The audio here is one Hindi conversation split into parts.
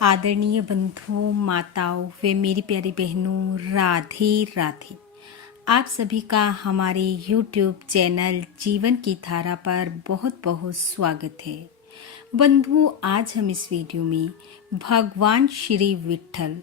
आदरणीय बंधुओं, माताओं व मेरी प्यारी बहनों, राधे राधे। आप सभी का हमारे YouTube चैनल जीवन की धारा पर बहुत बहुत स्वागत है। बंधुओं, आज हम इस वीडियो में भगवान श्री विट्ठल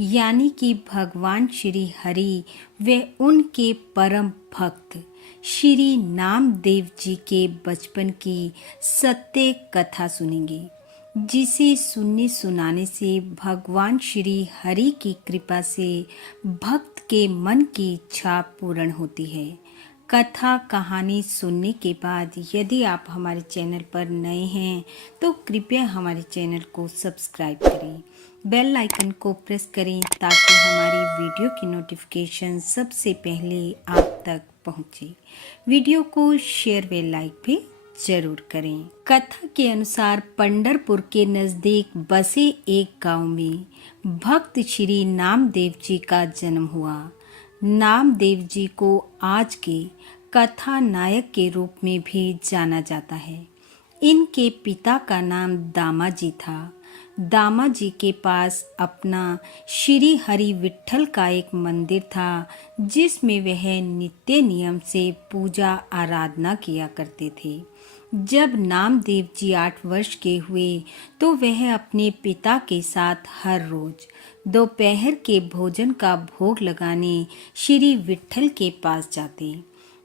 यानी कि भगवान श्री हरि व उनके परम भक्त श्री नामदेव जी के बचपन की सत्य कथा सुनेंगे, जिसे सुनने सुनाने से भगवान श्री हरि की कृपा से भक्त के मन की इच्छा पूर्ण होती है। कथा कहानी सुनने के बाद यदि आप हमारे चैनल पर नए हैं तो कृपया हमारे चैनल को सब्सक्राइब करें, बेल आइकन को प्रेस करें ताकि हमारी वीडियो की नोटिफिकेशन सबसे पहले आप तक पहुंचे। वीडियो को शेयर व लाइक भी जरूर करें। कथा के अनुसार पंढरपुर के नजदीक बसे एक गांव में भक्त श्री नामदेव जी का जन्म हुआ। नामदेव जी को आज के कथा नायक के रूप में भी जाना जाता है। इनके पिता का नाम दामा जी था। दामा जी के पास अपना श्री हरि विट्ठल का एक मंदिर था, जिसमें वह नित्य नियम से पूजा आराधना किया करते थे। जब नामदेव जी 8 वर्ष के हुए तो वह अपने पिता के साथ हर रोज दोपहर के भोजन का भोग लगाने श्री विट्ठल के पास जाते।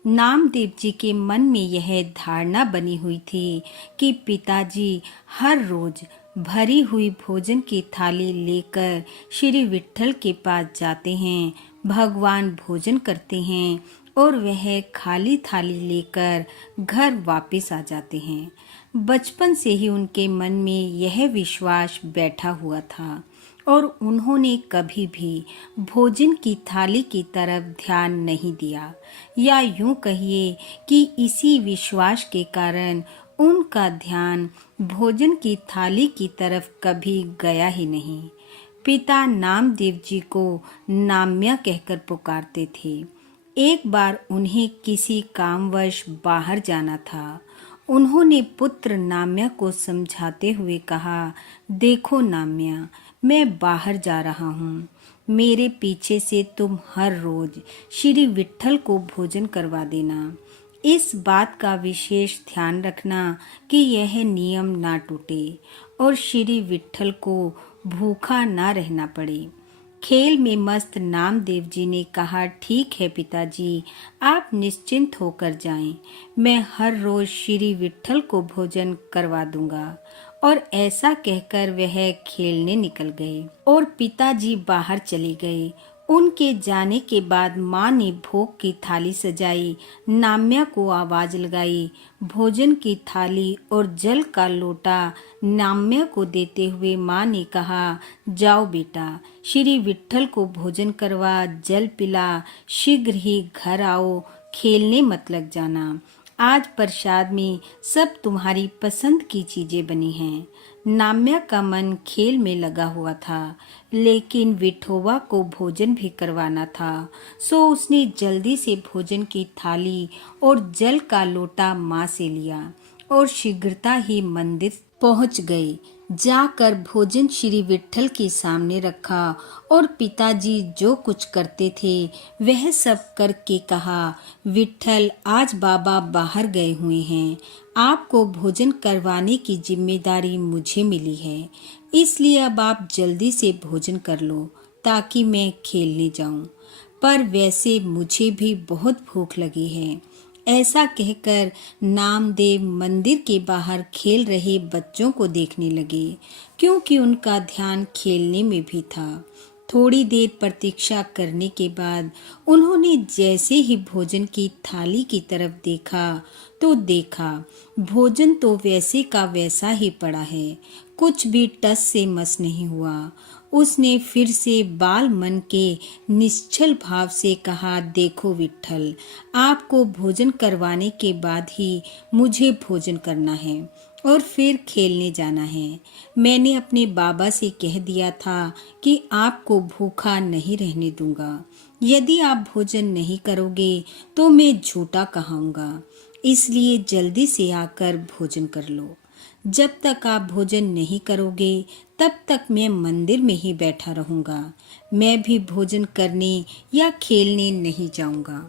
नामदेव जी के मन में यह धारणा बनी हुई थी कि पिताजी हर रोज भरी हुई भोजन की थाली लेकर श्री विट्ठल के पास जाते हैं, भगवान भोजन करते हैं और वह खाली थाली लेकर घर वापस आ जाते हैं। बचपन से ही उनके मन में यह विश्वास बैठा हुआ था और उन्होंने कभी भी भोजन की थाली की तरफ ध्यान नहीं दिया, या यूं कहिए कि इसी विश्वास के कारण उनका ध्यान भोजन की थाली की तरफ कभी गया ही नहीं। पिता नामदेव जी को नाम्या कहकर पुकारते थे। एक बार उन्हें किसी कामवश बाहर जाना था। उन्होंने पुत्र नाम्या को समझाते हुए कहा, देखो नाम्या, मैं बाहर जा रहा हूँ। मेरे पीछे से तुम हर रोज श्री विट्ठल को भोजन करवा देना। इस बात का विशेष ध्यान रखना कि यह नियम ना टूटे और श्री विट्ठल को भूखा ना रहना पड़े। खेल में मस्त नामदेव जी ने कहा, ठीक है पिताजी, आप निश्चिंत होकर जाएं। मैं हर रोज श्री विट्ठल को भोजन करवा दूंगा। और ऐसा कहकर वह खेलने निकल गए और पिताजी बाहर चले गए। उनके जाने के बाद माँ ने भोग की थाली सजाई, नाम्या को आवाज लगाई। भोजन की थाली और जल का लोटा नाम्या को देते हुए माँ ने कहा, जाओ बेटा, श्री विट्ठल को भोजन करवा, जल पिला, शीघ्र ही घर आओ, खेलने मत लग जाना। आज प्रसाद में सब तुम्हारी पसंद की चीजें बनी हैं। नाम्या का मन खेल में लगा हुआ था, लेकिन विठोबा को भोजन भी करवाना था, सो उसने जल्दी से भोजन की थाली और जल का लोटा माँ से लिया और शीघ्रता ही मंदिर पहुंच गए। जाकर भोजन श्री विट्ठल के सामने रखा और पिताजी जो कुछ करते थे वह सब करके कहा, विट्ठल, आज बाबा बाहर गए हुए हैं। आपको भोजन करवाने की जिम्मेदारी मुझे मिली है, इसलिए अब आप जल्दी से भोजन कर लो ताकि मैं खेलने जाऊं। पर वैसे मुझे भी बहुत भूख लगी है। ऐसा कहकर नामदेव मंदिर के बाहर खेल रहे बच्चों को देखने लगे, क्योंकि उनका ध्यान खेलने में भी था। थोड़ी देर प्रतीक्षा करने के बाद उन्होंने जैसे ही भोजन की थाली की तरफ देखा तो देखा भोजन तो वैसे का वैसा ही पड़ा है, कुछ भी टस से मस नहीं हुआ। उसने फिर से बाल मन के निश्चल भाव से कहा, देखो विट्ठल, आपको भोजन करवाने के बाद ही मुझे भोजन करना है और फिर खेलने जाना है। मैंने अपने बाबा से कह दिया था कि आपको भूखा नहीं रहने दूंगा। यदि आप भोजन नहीं करोगे तो मैं झूठा कहाऊंगा, इसलिए जल्दी से आकर भोजन कर लो। जब तक आप भोजन नहीं करोगे तब तक मैं मंदिर में ही बैठा रहूंगा। मैं भी भोजन करने या खेलने नहीं जाऊंगा।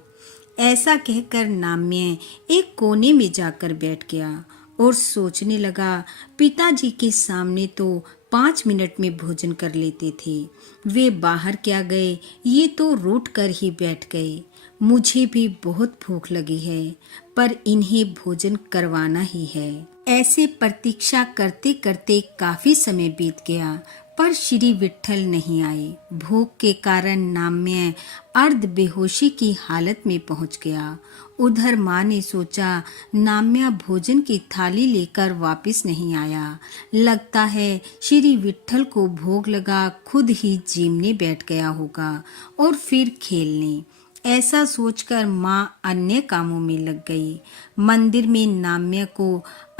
ऐसा कहकर नाम्य एक कोने में जाकर बैठ गया और सोचने लगा, पिताजी के सामने तो 5 मिनट में भोजन कर लेते थे। वे बाहर क्या गए, ये तो रूठ कर ही बैठ गए। मुझे भी बहुत भूख लगी है, पर इन्हें भोजन करवाना ही है। ऐसे प्रतीक्षा करते करते काफी समय बीत गया, पर श्री विट्ठल नहीं आए। भूख के कारण नाम्य अर्ध बेहोशी की हालत में पहुंच गया। उधर माँ ने सोचा, नाम्या भोजन की थाली लेकर वापस नहीं आया। लगता है श्री विट्ठल को भोग लगा, खुद ही जीमने बैठ गया होगा और फिर खेलने। ऐसा सोचकर माँ अन्य कामों में लग गई। मंदिर में नाम्य को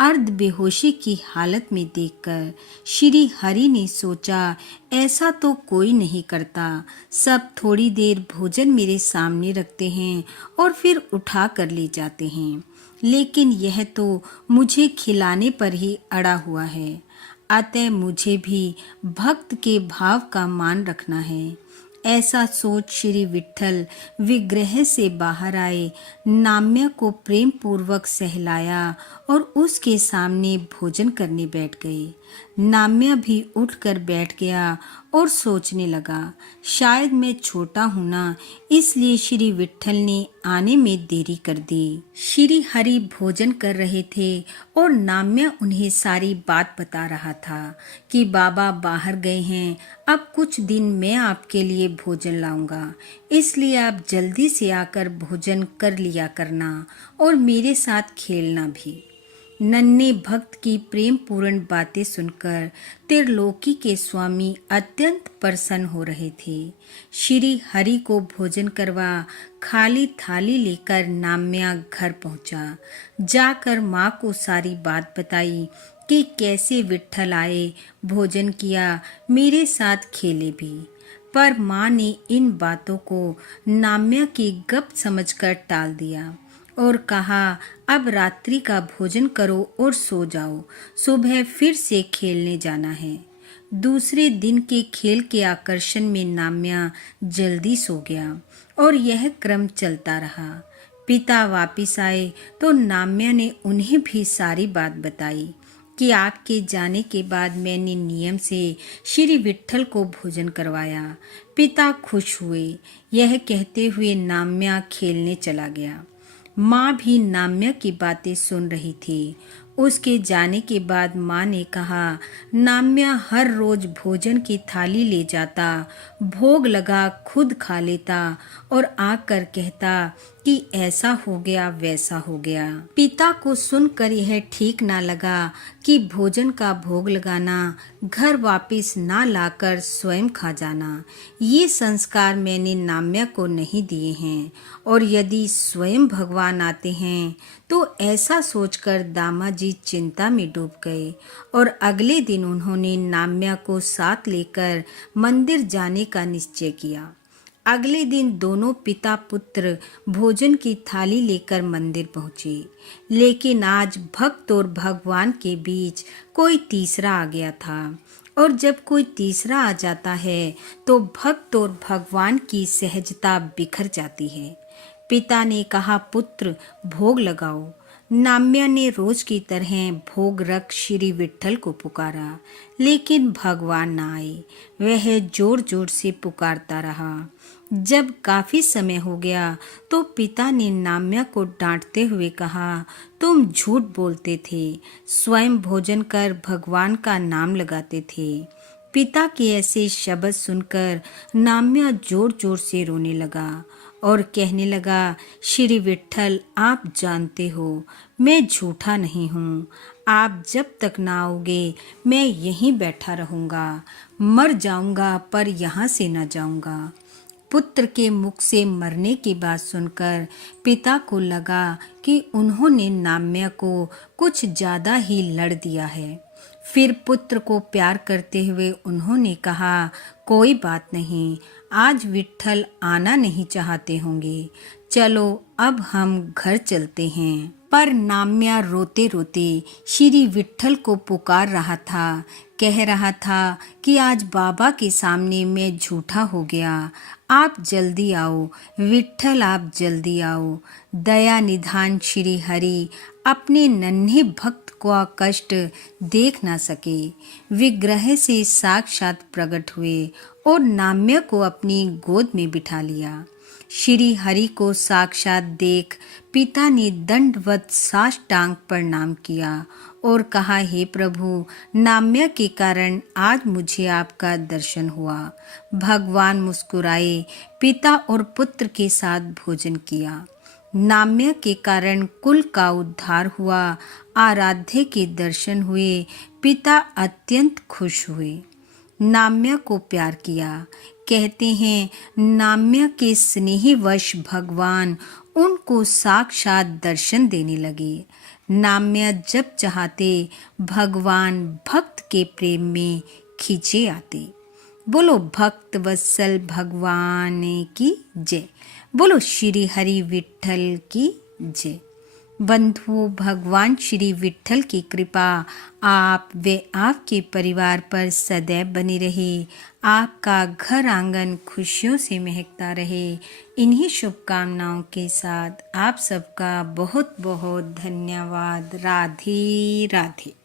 अर्ध बेहोशी की हालत में देखकर श्री हरि ने सोचा, ऐसा तो कोई नहीं करता। सब थोड़ी देर भोजन मेरे सामने रखते हैं और फिर उठा कर ले जाते हैं, लेकिन यह तो मुझे खिलाने पर ही अड़ा हुआ है। अतः मुझे भी भक्त के भाव का मान रखना है। ऐसा सोच श्री विट्ठल विग्रह से बाहर आए, नाम्य को प्रेम पूर्वक सहलाया और उसके सामने भोजन करने बैठ गए। नाम्य भी उठकर बैठ गया और सोचने लगा, शायद मैं छोटा हूं ना, इसलिए श्री विट्ठल ने आने में देरी कर दी। श्री हरि भोजन कर रहे थे और नाम्य उन्हें सारी बात बता रहा था कि बाबा बाहर गए हैं, अब कुछ दिन मैं आपके लिए भोजन लाऊंगा, इसलिए आप जल्दी से आकर भोजन कर लिया करना और मेरे साथ खेलना भी। नन्हे भक्त की प्रेम पूर्ण बातें सुनकर त्रिलोकी के स्वामी अत्यंत प्रसन्न हो रहे थे। श्री हरि को भोजन करवा खाली थाली लेकर नाम्या घर पहुंचा। जाकर माँ को सारी बात बताई कि कैसे विट्ठल आए, भोजन किया, मेरे साथ खेले भी। पर माँ ने इन बातों को नाम्या की गप समझकर टाल दिया और कहा, अब रात्रि का भोजन करो और सो जाओ, सुबह फिर से खेलने जाना है। दूसरे दिन के खेल के आकर्षण में नाम्या जल्दी सो गया और यह क्रम चलता रहा। पिता वापिस आए तो नाम्या ने उन्हें भी सारी बात बताई कि आपके जाने के बाद मैंने नियम से श्री विट्ठल को भोजन करवाया। पिता खुश हुए। यह कहते हुए नाम्या खेलने चला गया। माँ भी नाम्या की बातें सुन रही थी। उसके जाने के बाद माँ ने कहा, नाम्या हर रोज भोजन की थाली ले जाता, भोग लगा खुद खा लेता और आकर कहता कि ऐसा हो गया वैसा हो गया। पिता को सुनकर यह ठीक ना लगा कि भोजन का भोग लगाना, घर वापस ना लाकर स्वयं खा जाना, ये संस्कार मैंने नाम्या को नहीं दिए हैं और यदि स्वयं भगवान आते हैं तो ऐसा सोचकर दामाजी चिंता में डूब गए और अगले दिन उन्होंने नाम्या को साथ लेकर मंदिर जाने का निश्चय किया। अगले दिन दोनों पिता पुत्र भोजन की थाली लेकर मंदिर पहुंचे, लेकिन आज भक्त और भगवान के बीच कोई तीसरा आ गया था और जब कोई तीसरा आ जाता है तो भक्त और भगवान की सहजता बिखर जाती है। पिता ने कहा, पुत्र भोग लगाओ। नाम्या ने रोज की तरह भोग रख श्री विट्ठल को पुकारा, लेकिन भगवान न आए। वह जोर जोर से पुकारता रहा। जब काफी समय हो गया तो पिता ने नाम्या को डांटते हुए कहा, तुम झूठ बोलते थे, स्वयं भोजन कर भगवान का नाम लगाते थे। पिता के ऐसे शब्द सुनकर नाम्या जोर जोर से रोने लगा और कहने लगा, श्री विट्ठल, आप जानते हो मैं झूठा नहीं हूँ। आप जब तक ना आओगे मैं यहीं बैठा रहूँगा, मर जाऊँगा पर यहाँ से न जाऊँगा। पुत्र के मुख से मरने की बात सुनकर पिता को लगा कि उन्होंने नाम्या को कुछ ज़्यादा ही लड़ दिया है। फिर पुत्र को प्यार करते हुए उन्होंने कहा, कोई बात नहीं, आज विट्ठल आना नहीं चाहते होंगे, चलो अब हम घर चलते हैं। पर नाम्या रोते रोते श्री विट्ठल को पुकार रहा था, कह रहा था कि आज बाबा के सामने मैं झूठा हो गया, आप जल्दी आओ विट्ठल, आप जल्दी आओ। दया निधान श्री हरि अपने नन्हे भक्त का कष्ट देख ना सके, विग्रह से साक्षात प्रकट हुए और नाम्य को अपनी गोद में बिठा लिया। श्री हरि को साक्षात देख पिता ने दंडवत साष्टांग प्रणाम किया और कहा, हे प्रभु, नाम्य के कारण आज मुझे आपका दर्शन हुआ। भगवान मुस्कुराए, पिता और पुत्र के साथ भोजन किया। नाम्य के कारण कुल का उद्धार हुआ, आराध्य के दर्शन हुए, पिता अत्यंत खुश हुए। नाम्य को प्यार किया। कहते हैं नाम्य के स्नेहवश भगवान उनको साक्षात दर्शन देने लगे। नाम्य जब चाहते भगवान भक्त के प्रेम में खींचे आते। बोलो भक्त वत्सल भगवान की जय। बोलो श्री हरि विट्ठल की जय। बंधुओं, भगवान श्री विट्ठल की कृपा आप व आपके परिवार पर सदैव बनी रहे। आपका घर आंगन खुशियों से महकता रहे। इन्हीं शुभकामनाओं के साथ आप सबका बहुत बहुत धन्यवाद। राधे राधे।